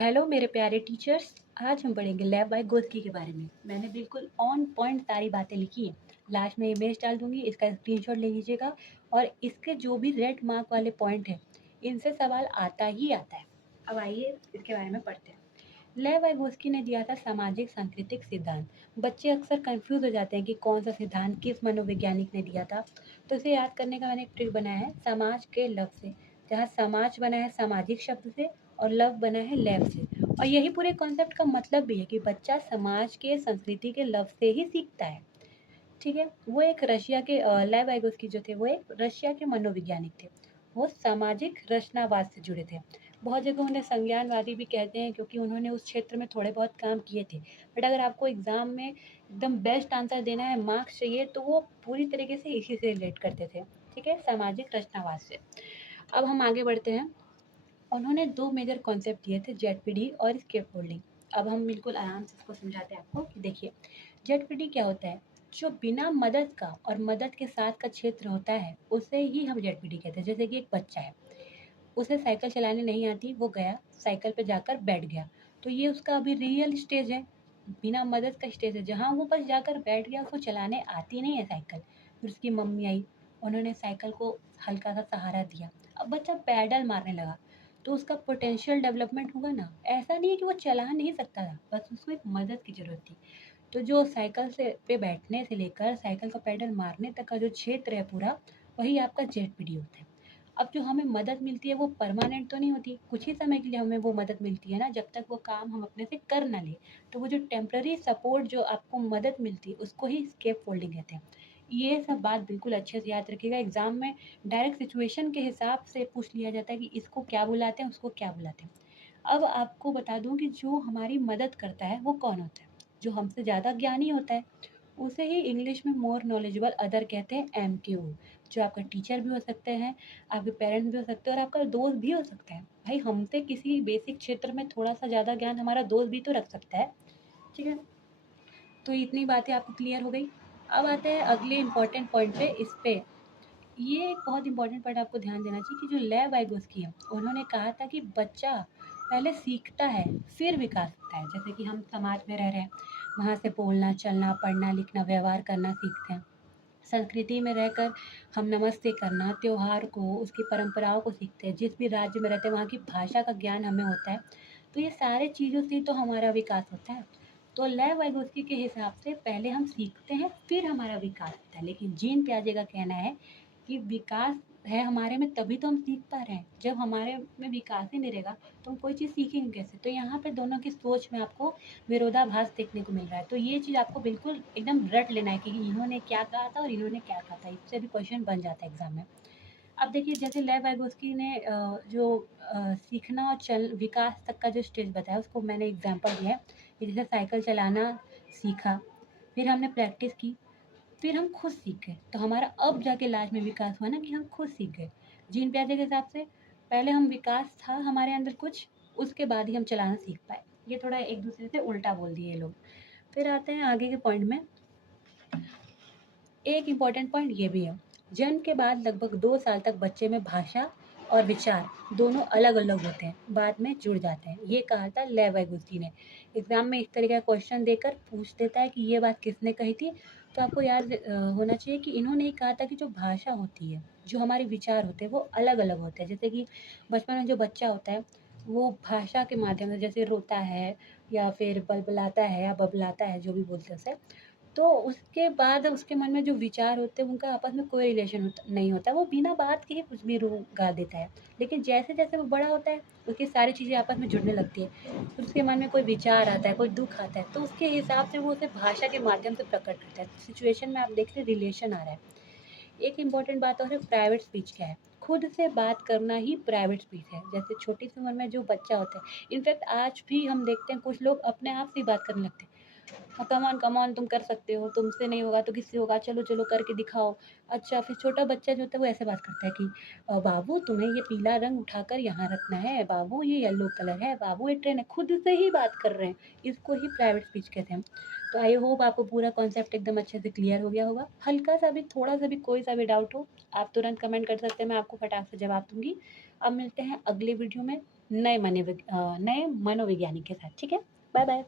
Hello मेरे प्यारे teachers. आज हम पढ़ेंगे लैब बाय गोस्की के बारे में। मैंने बिल्कुल ऑन पॉइंट सारी बातें लिखी हैं। लास्ट में इमेज डाल दूंगी, इसका स्क्रीनशॉट ले लीजिएगा। और इसके जो भी रेड मार्क वाले पॉइंट हैं, इनसे सवाल आता ही आता है। अब आइए इसके बारे में पढ़ते हैं। लेव वाइगोस्की ने दिया था सामाजिक सांस्कृतिक सिद्धांत। बच्चे अक्सर कंफ्यूज हो जाते हैं कि कौन सा सिद्धांत किस मनोवैज्ञानिक ने दिया था। तो इसे याद करने का मैंने एक ट्रिक बनाया है, समाज के लव से। जहाँ समाज बना है सामाजिक शब्द से और लव बना है लेव से। और यही पूरे कॉन्सेप्ट का मतलब भी है कि बच्चा समाज के संस्कृति के लव से ही सीखता है। ठीक है, वो एक रशिया के लेव वाइगोस्की जो थे वो एक रशिया के मनोवैज्ञानिक थे। वो सामाजिक रचनावाद से जुड़े थे। बहुत जगह उन्हें संज्ञानवादी भी कहते हैं क्योंकि उन्होंने उस क्षेत्र में थोड़े बहुत काम किए थे। बट अगर आपको एग्जाम में एकदम बेस्ट आंसर देना है, मार्क्स चाहिए, तो वो पूरी तरीके से इसी से रिलेट करते थे। ठीक है, सामाजिक रचनावाद से। अब हम आगे बढ़ते हैं। उन्होंने दो मेजर कॉन्सेप्ट दिए थे, जेडपीडी और स्केप फोल्डिंग। अब हम बिल्कुल आराम से इसको समझाते हैं आपको कि देखिए, जेडपीडी क्या होता है। जो बिना मदद का और मदद के साथ का क्षेत्र होता है उसे ही हम जेडपीडी कहते हैं। जैसे कि एक बच्चा है, उसे साइकिल चलाने नहीं आती, वो गया साइकिल पे जाकर बैठ गया, तो ये उसका अभी रियल स्टेज है, बिना मदद का स्टेज है, जहाँ वो बस जाकर बैठ गया, उसको चलाने आती नहीं है साइकिल। फिर उसकी मम्मी आई, उन्होंने साइकिल को हल्का सा सहारा दिया, अब बच्चा पैडल मारने लगा, तो उसका पोटेंशियल डेवलपमेंट हुआ ना। ऐसा नहीं है कि वो चला नहीं सकता था, बस उसको एक मदद की जरूरत थी। तो जो साइकिल से पे बैठने से लेकर साइकिल का पैडल मारने तक का जो क्षेत्र है पूरा, वही आपका जेडपीडी होता है। अब जो हमें मदद मिलती है वो परमानेंट तो नहीं होती, कुछ ही समय के लिए हमें वो मदद मिलती है ना, जब तक वो काम हम अपने से कर ना ले। तो वो जो टेम्पररी सपोर्ट जो आपको मदद मिलती है उसको ही स्केप फोल्डिंग कहते हैं। ये सब बात बिल्कुल अच्छे से याद रखिएगा। एग्जाम में डायरेक्ट सिचुएशन के हिसाब से पूछ लिया जाता है कि इसको क्या बुलाते हैं, उसको क्या बुलाते हैं। अब आपको बता दूं कि जो हमारी मदद करता है वो कौन होता है। जो हमसे ज़्यादा ज्ञानी होता है उसे ही इंग्लिश में मोर नॉलेजेबल अदर कहते हैं, MQ। जो आपका टीचर भी हो सकते हैं, आपके पेरेंट्स भी हो सकते हैं और आपका दोस्त भी हो सकता है। भाई, हमसे किसी बेसिक क्षेत्र में थोड़ा सा ज़्यादा ज्ञान हमारा दोस्त भी तो रख सकता है। ठीक है, तो इतनी बातें आपको क्लियर हो गई। अब आते हैं अगले इम्पोर्टेंट पॉइंट पे। इस पे ये एक बहुत इंपॉर्टेंट पॉइंट आपको ध्यान देना चाहिए कि जो लेव वाइगोस्की है, उन्होंने कहा था कि बच्चा पहले सीखता है फिर विकास होता है। जैसे कि हम समाज में रह रहे हैं, वहाँ से बोलना चलना पढ़ना लिखना व्यवहार करना सीखते हैं। संस्कृति में रहकर हम नमस्ते करना, त्योहार को, उसकी परंपराओं को सीखते हैं। जिस भी राज्य में रहते हैं वहाँ की भाषा का ज्ञान हमें होता है। तो ये सारे चीज़ों से तो हमारा विकास होता है। तो लेव वाइगोस्की के हिसाब से पहले हम सीखते हैं फिर हमारा विकास होता है। लेकिन जीन पियाजे का कहना है कि विकास है हमारे में तभी तो हम सीख पा रहे हैं। जब हमारे में विकास ही नहीं रहेगा तो हम कोई चीज़ सीखेंगे कैसे। तो यहाँ पे दोनों की सोच में आपको विरोधाभास देखने को मिल रहा है। तो ये चीज़ आपको बिल्कुल एकदम रट लेना है कि इन्होंने क्या कहा था और इन्होंने क्या कहा था। इससे भी क्वेश्चन बन जाता है एग्जाम में। अब देखिए, जैसे लेव वाइगोस्की ने जो सीखना और चल विकास तक का जो स्टेज बताया उसको मैंने एग्जाम्पल दिया है कि जैसे साइकिल चलाना सीखा, फिर हमने प्रैक्टिस की, फिर हम खुद सीख गए, तो हमारा अब जाके लास्ट में विकास हुआ ना कि हम खुद सीख गए। जीन प्याजे के हिसाब से पहले हम विकास था हमारे अंदर कुछ, उसके बाद ही हम चलाना सीख पाए। ये थोड़ा एक दूसरे से उल्टा बोल दिए ये लोग। फिर आते हैं आगे के पॉइंट में। एक इम्पॉर्टेंट पॉइंट ये भी है, जन्म के बाद लगभग 2 साल तक बच्चे में भाषा और विचार दोनों अलग अलग होते हैं, बाद में जुड़ जाते हैं। ये कहा था लेव वाइगोस्की ने। एग्जाम में इस तरीके का क्वेश्चन देकर पूछ देता है कि ये बात किसने कही थी। तो आपको याद होना चाहिए कि इन्होंने ही कहा था कि जो भाषा होती है, जो हमारे विचार होते हैं वो अलग अलग होते हैं। जैसे कि बचपन में जो बच्चा होता है वो भाषा के माध्यम से जैसे रोता है या फिर बलबलाता है या बबलाता है, जो भी बोलते हैं उसे, तो उसके बाद उसके मन में जो विचार होते हैं उनका आपस में कोई रिलेशन नहीं होता, वो बिना बात के ही कुछ भी रू गा देता है। लेकिन जैसे जैसे वो बड़ा होता है उसकी सारी चीज़ें आपस में जुड़ने लगती है, फिर उसके मन में कोई विचार आता है, कोई दुख आता है, तो उसके हिसाब से वो उसे भाषा के माध्यम से प्रकट करता है। सिचुएशन में आप देख रहे रिलेशन आ रहा है। एक इम्पॉर्टेंट बात और है, प्राइवेट स्पीच क्या है। खुद से बात करना ही प्राइवेट स्पीच है। जैसे छोटी सी उम्र में जो बच्चा होता है, इनफैक्ट आज भी हम देखते हैं कुछ लोग अपने आप से ही बात करने लगते हैं। हाँ, कम ऑन तुम कर सकते हो, तुमसे नहीं होगा तो किससे होगा, चलो चलो करके दिखाओ। अच्छा, फिर छोटा बच्चा जो होता है वो ऐसे बात करता है कि बाबू तुम्हें ये पीला रंग उठाकर यहाँ रखना है, बाबू ये येलो कलर है, बाबू ये ट्रेन है। खुद से ही बात कर रहे हैं, इसको ही प्राइवेट स्पीच कहते हैं। तो आई होप आपको पूरा कॉन्सेप्ट एकदम अच्छे से क्लियर हो गया होगा। हल्का सा भी, थोड़ा सा भी, कोई सा भी डाउट हो आप तुरंत कमेंट कर सकते हैं, मैं आपको फटाक से जवाब दूंगी। अब मिलते हैं अगले वीडियो में। नए मनोवैज्ञानिक के साथ। ठीक है? Bye bye.